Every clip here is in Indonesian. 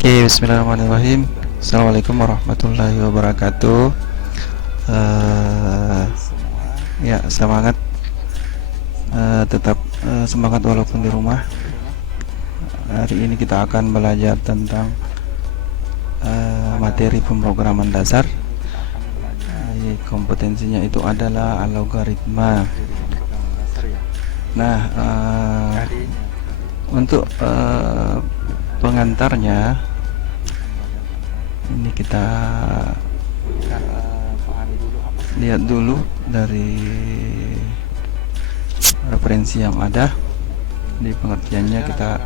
Oke, bismillahirrahmanirrahim. Assalamualaikum warahmatullahi wabarakatuh. Eh, ya, semangat, tetap semangat walaupun di rumah. Hari ini kita akan belajar tentang materi pemrograman dasar. Kompetensinya itu adalah algoritma. Nah, untuk pengantarnya ini kita lihat dulu dari referensi yang ada. Di pengertiannya kita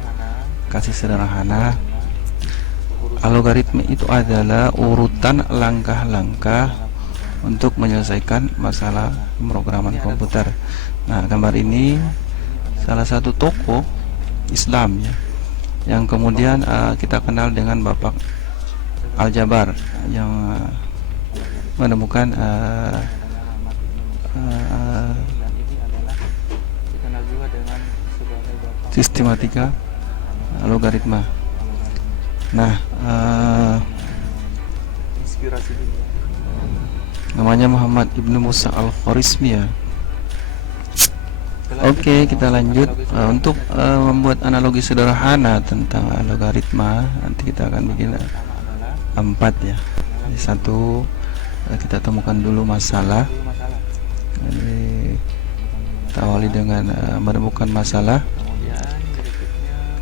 kasih sederhana. Algoritma itu adalah urutan langkah-langkah untuk menyelesaikan masalah pemrograman komputer. Nah, gambar ini salah satu tokoh Islam ya, yang kemudian kita kenal dengan Bapak Al-Jabar, yang menemukan sistematika logaritma. Nah, namanya Muhammad Ibnu Musa Al-Khwarizmi ya. Oke, kita lanjut. Untuk membuat analogi sederhana tentang logaritma, nanti kita akan bikin 4 ya. Jadi satu, kita temukan dulu masalah. Jadi, kita awali dengan menemukan masalah.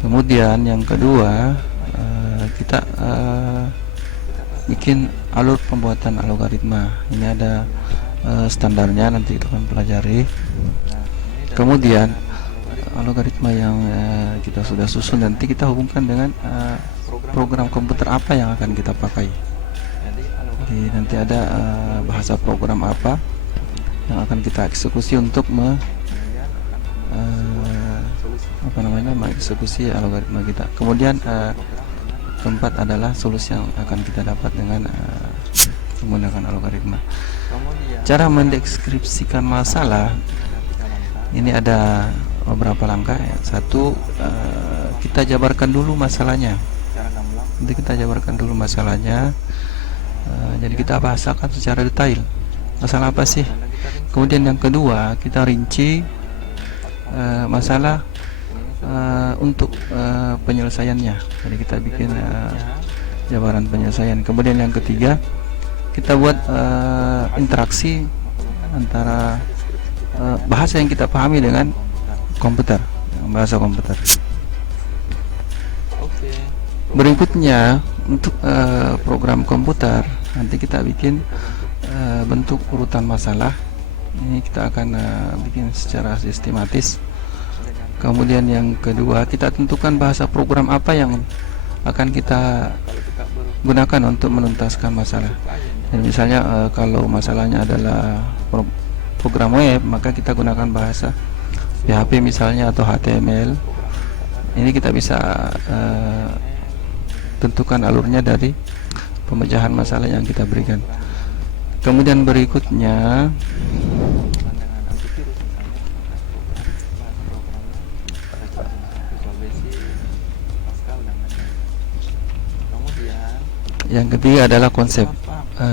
Kemudian yang kedua, kita bikin alur pembuatan algoritma. Ini ada standarnya, nanti kita akan pelajari. Kemudian algoritma yang kita sudah susun nanti kita hubungkan dengan program komputer apa yang akan kita pakai. Jadi nanti ada bahasa program apa yang akan kita eksekusi untuk mengeksekusi algoritma kita. Kemudian keempat adalah solusi yang akan kita dapat dengan menggunakan algoritma. Cara mendeskripsikan masalah ini ada beberapa langkah ya. Satu, kita jabarkan dulu masalahnya. Nanti kita jabarkan dulu masalahnya. Jadi kita bahasakan secara detail masalah apa sih. Kemudian yang kedua, kita rinci masalah untuk penyelesaiannya. Jadi kita bikin jabaran penyelesaian. Kemudian yang ketiga, kita buat interaksi antara bahasa yang kita pahami dengan komputer, bahasa komputer. Berikutnya, untuk program komputer nanti kita bikin bentuk urutan masalah. Ini kita akan bikin secara sistematis. Kemudian yang kedua, kita tentukan bahasa program apa yang akan kita gunakan untuk menuntaskan masalah. Dan misalnya kalau masalahnya adalah program web, maka kita gunakan bahasa PHP misalnya atau HTML. Ini kita bisa tentukan alurnya dari pemecahan masalah yang kita berikan. Kemudian berikutnya, yang ketiga adalah konsep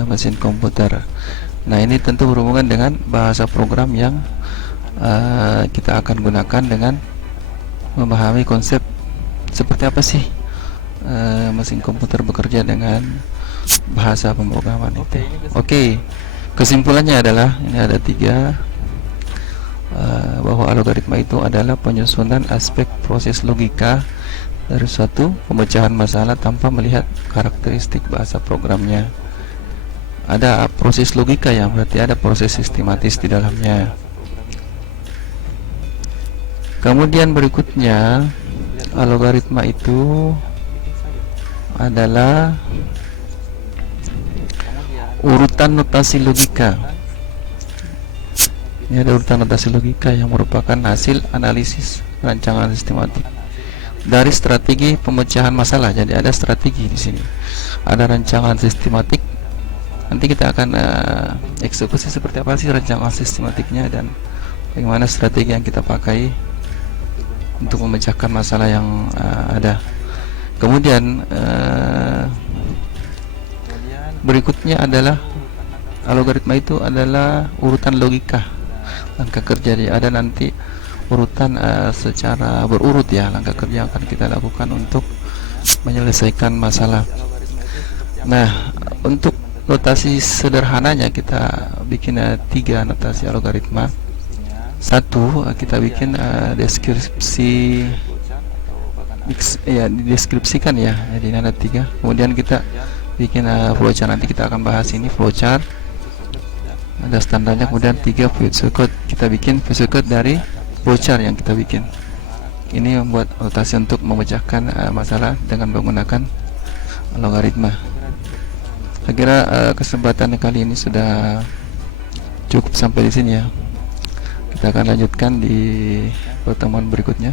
mesin komputer. Nah, ini tentu berhubungan dengan bahasa program yang kita akan gunakan dengan memahami konsep seperti apa sih mesin komputer bekerja dengan bahasa pemrograman itu. Oke, kesimpulannya adalah ini ada 3, bahwa algoritma itu adalah penyusunan aspek proses logika dari suatu pemecahan masalah tanpa melihat karakteristik bahasa programnya. Ada proses logika yang berarti ada proses sistematis di dalamnya. Kemudian berikutnya, algoritma itu adalah urutan notasi logika. Ini ada urutan notasi logika yang merupakan hasil analisis rancangan sistematik dari strategi pemecahan masalah. Jadi ada strategi di sini, ada rancangan sistematik. Nanti kita akan eksekusi seperti apa sih rancangan sistematiknya dan bagaimana strategi yang kita pakai untuk memecahkan masalah yang ada. Kemudian berikutnya adalah algoritma itu adalah urutan logika langkah kerja. Jadi ada nanti urutan secara berurut ya langkah kerja yang akan kita lakukan untuk menyelesaikan masalah. Nah, untuk notasi sederhananya kita bikin 3 notasi algoritma. Satu, kita bikin deskripsi ya, dideskripsikan ya. Jadi ada 3. Kemudian kita bikin flowchart, nanti kita akan bahas ini flowchart. Ada standarnya. Kemudian 3 visual code, kita bikin visual code dari flowchart yang kita bikin. Ini membuat notasi untuk memecahkan masalah dengan menggunakan logaritma. Saya kira kesempatan kali ini sudah cukup sampai di sini ya. Kita akan lanjutkan di pertemuan berikutnya.